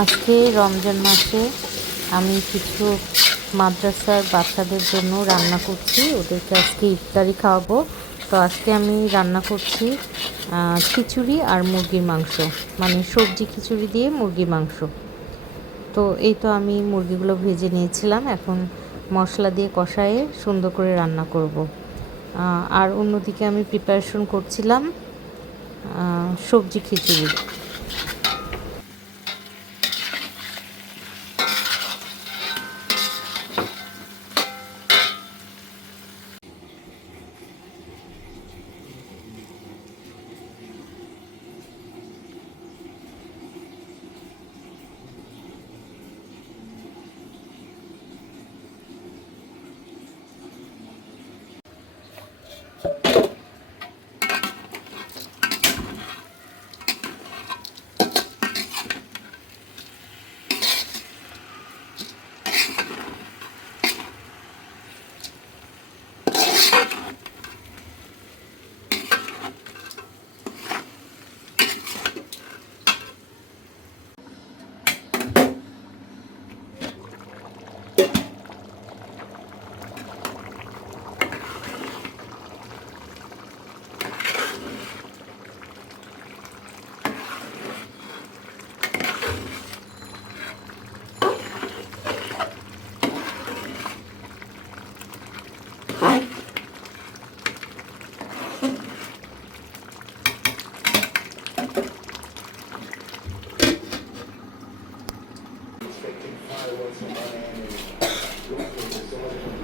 আজকে রমজান মাসে আমি কিছু মাদ্রাসার বাচ্চাদের জন্য রান্না করছি। ওদেরকে আজকে ইফতারি খাওয়াবো। তো আজকে আমি রান্না করছি খিচুড়ি আর মুরগির মাংস, মানে সবজি খিচুড়ি দিয়ে মুরগির মাংস। তো এই তো আমি মুরগিগুলো ভেজে নিয়েছিলাম, এখন মশলা দিয়ে কষায়ে সুন্দর করে রান্না করব। আর অন্যদিকে আমি প্রিপারেশন করছিলাম সবজি খিচুড়ি।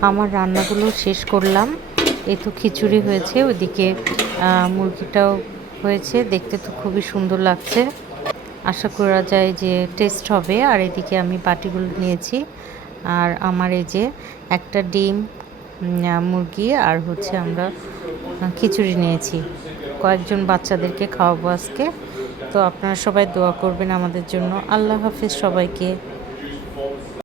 আমার রান্নাগুলো শেষ করলাম। এই তো খিচুড়ি হয়েছে, ওইদিকে মুরগিটাও হয়েছে, দেখতে তো খুবই সুন্দর লাগছে। আশা করা যায় যে টেস্ট হবে। আর এদিকে আমি বাটিগুলো নিয়েছি, আর আমার এই যে একটা ডিম, মুরগি আর হচ্ছে আমরা খিচুড়ি নিয়েছি। কয়েকজন বাচ্চাদেরকে খাওয়াবো আজকে। তো আপনারা সবাই দোয়া করবেন আমাদের জন্য। আল্লাহ হাফিজ সবাইকে।